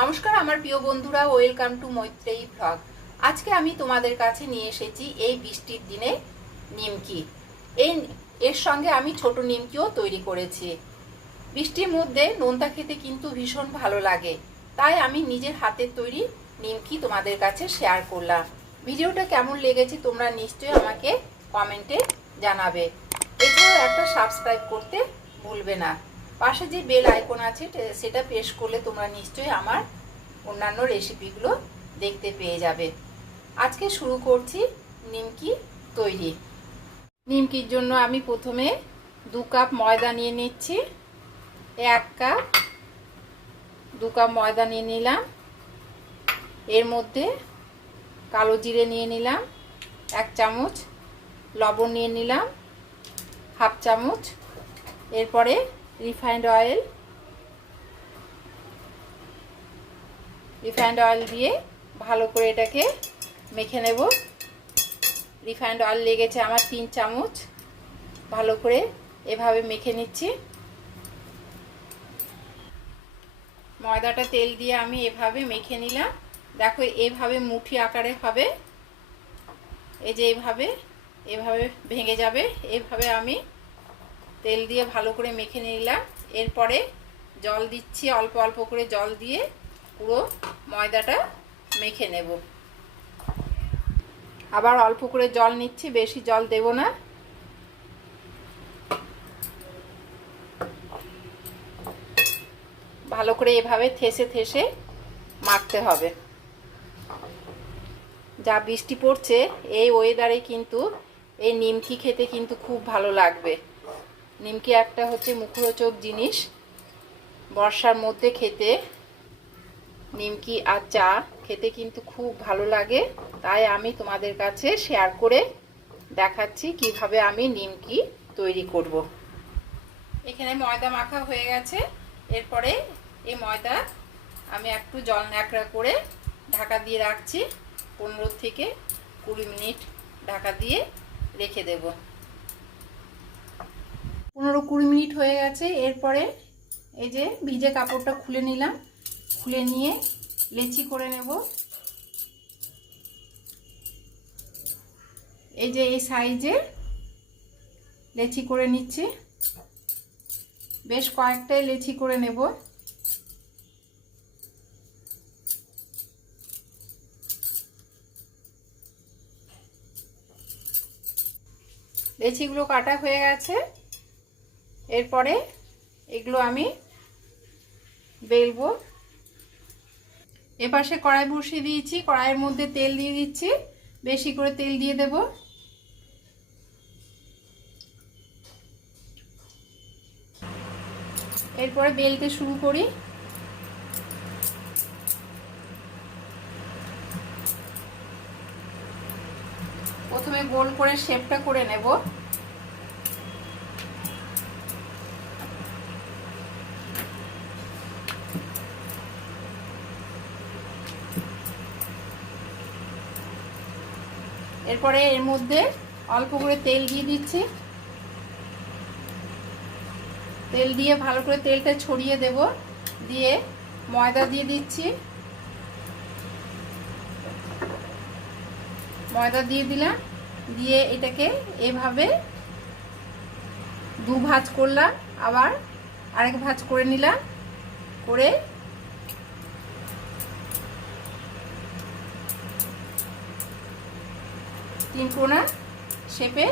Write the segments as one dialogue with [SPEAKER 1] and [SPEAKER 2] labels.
[SPEAKER 1] নমস্কার, আমার প্রিয় বন্ধুরা, ওয়েলকাম টু মৈত্রেয়ী ভ্লগ আজকে আমি তোমাদের কাছে নিয়ে এসেছি এই বৃষ্টির দিনে নিমকি। এই এর সঙ্গে আমি ছোট নিমকিও তৈরি করেছি। বৃষ্টির মধ্যে নোনতা খেতে কিন্তু ভীষণ ভালো লাগে। তাই আমি নিজের হাতের তৈরি নিমকি তোমাদের কাছে শেয়ার করলাম। ভিডিওটা কেমন লেগেছে তোমরা নিশ্চয়ই আমাকে কমেন্টে জানাবে। এছাড়াও একটা সাবস্ক্রাইব করতে ভুলবে না। পাশে যে বেল আইকন আছে সেটা প্রেস করলে তোমরা নিশ্চয়ই আমার অন্যান্য রেসিপিগুলো দেখতে পেয়ে যাবে। আজকে শুরু করছি নিমকি তৈরি। নিমকির জন্য আমি প্রথমে দু কাপ ময়দা নিয়ে নিচ্ছি। এক কাপ দু কাপ ময়দা নিয়ে নিলাম। এর মধ্যে কালো জিরে নিয়ে নিলাম। এক চামচ লবণ নিয়ে নিলাম। হাফ চামচ। এরপরে রিফাইন্ড অয়েল রিফাইন্ড অয়েল দিয়ে ভালো করে এটাকে মেখে নেব। রিফাইন্ড অয়েল লেগেছে আমার তিন চামচ, ভালো করে এভাবে মেখে নিচ্ছি। ময়দাটা তেল দিয়ে আমি এভাবে মেখে নিলাম। দেখো, এভাবে মুঠি আকারে হবে। এই যে এভাবে এভাবে ভেঙে যাবে। এভাবে আমি তেল দিয়ে ভালো করে মেখে নিলাম। এরপরে জল দিচ্ছি, অল্প অল্প করে জল দিয়ে পুরো ময়দাটা মেখে নেব। আবার অল্প করে জল নিচ্ছি, বেশি জল দেব না। ভালো করে এভাবে থেসে থেসে মাখতে হবে। যা বৃষ্টি পড়ছে, এই ওয়েদারে কিন্তু এই নিমকি খেতে কিন্তু খুব ভালো লাগবে। নিমকি একটা হচ্ছে মুখরোচক জিনিস। বর্ষার মধ্যে খেতে নিমকি আর চা খেতে কিন্তু খুব ভালো লাগে। তাই আমি তোমাদের কাছে শেয়ার করে দেখাচ্ছি কীভাবে আমি নিমকি তৈরি করব। এখানে ময়দা মাখা হয়ে গেছে। এরপরে এই ময়দা আমি একটু জল ন্যাকড়া করে ঢাকা দিয়ে রাখছি। পনেরো থেকে কুড়ি মিনিট ঢাকা দিয়ে রেখে দেব। পনেরো কুড়ি মিনিট হয়ে গেছে, এরপরে এই যে ভিজে কাপড়টা খুলে নিলাম, খুলে নিয়ে লেচি করে নেব। এই যে এই সাইজে লেচি করে নিচ্ছি। বেশ কয়েকটাই লেচি করে নেব। লেচিগুলো কাটা হয়ে গেছে। এরপরে এগুলো আমি বেলবো। এপাশে কড়াই বসিয়ে দিয়েছি, কড়াইয়ের মধ্যে তেল দিয়ে দিচ্ছি, বেশি করে তেল দিয়ে দেব। এরপরে বেলতে শুরু করি। প্রথমে গোল করে শেপটা করে নেব। এরপরে এর মধ্যে অল্প করে তেল দিয়ে দিচ্ছি। তেল দিয়ে ভালো করে তেলটা ছড়িয়ে দেব। দিয়ে ময়দা দিয়ে দিচ্ছি। ময়দা দিয়ে দিলাম। দিয়ে এটাকে এভাবে দু ভাজ করলাম। আবার আরেক ভাজ করে নিলাম। করে তিন কোনা শেপে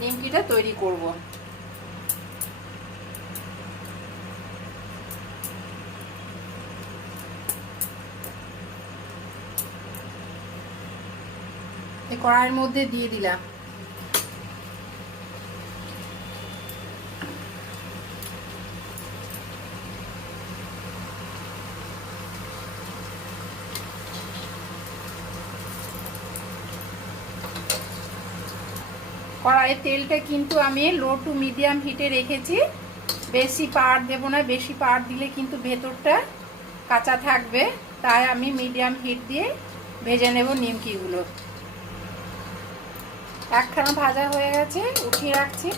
[SPEAKER 1] নিমকিটা তৈরি করব। কড়াইয়ের মধ্যে দিয়ে দিলাম। কড়াইয়ের তেলটা কিন্তু আমি লো টু মিডিয়াম হিটে রেখেছি। বেশি পাড় দেবো না, বেশি পাড় দিলে কিন্তু ভেতরটা কাঁচা থাকবে। তাই আমি মিডিয়াম হিট দিয়ে ভেজে নেব নিমকিগুলো। একখানা ভাজা হয়ে গেছে, উঠিয়ে রাখছি।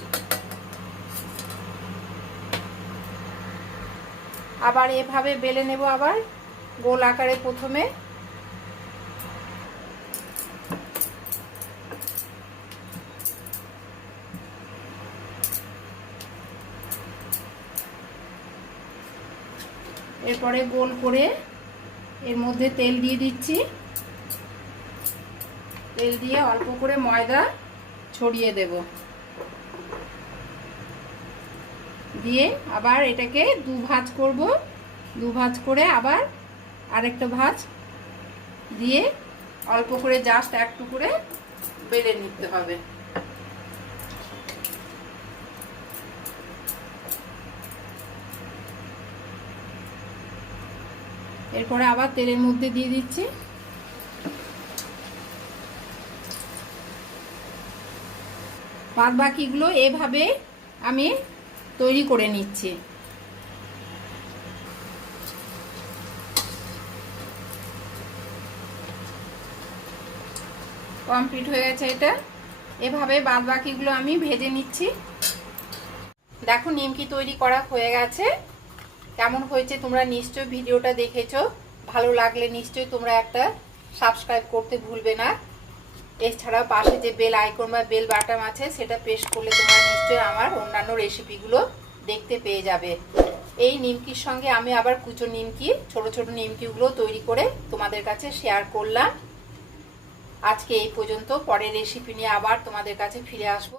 [SPEAKER 1] আবার এভাবে বেলে নেব আবার। গোল আকারে প্রথমে এরপরে গোল করে এর মধ্যে তেল দিয়ে দিচ্ছি। তেল দিয়ে অল্প করে ময়দা ছড়িয়ে দেব। দিয়ে আবার এটাকে দু ভাঁজ করব। দু ভাঁজ করে আবার আরেকটা ভাঁজ দিয়ে অল্প করে জাস্ট একটু করে বেলে নিতে হবে। এরপরে আবার তেলের মধ্যে দিয়ে দিচ্ছি। বাদ বাকিগুলো এভাবে আমি তৈরি করে নিচ্ছি। কমপ্লিট হয়ে গেছে এটা। এভাবে বাদ বাকিগুলো আমি ভেজে নিচ্ছি। দেখো নিমকি তৈরি করা হয়ে গেছে। কেমন হয়েছে তোমরা নিশ্চয়ই ভিডিওটা দেখেছ। ভালো লাগলে নিশ্চয়ই তোমরা একটা সাবস্ক্রাইব করতে ভুলবে না। এছাড়াও পাশে যে বেল আইকন বা বেল বাটন আছে, সেটা প্রেস করলে তোমরা নিশ্চয়ই আমার অন্যান্য রেসিপিগুলো দেখতে পেয়ে যাবে। এই নিমকির সঙ্গে আমি আবার কুচো নিমকি, ছোট ছোট নিমকিগুলো তৈরি করে তোমাদের কাছে শেয়ার করলাম। আজকে এই পর্যন্ত, পরের রেসিপি নিয়ে আবার তোমাদের কাছে ফিরে আসব।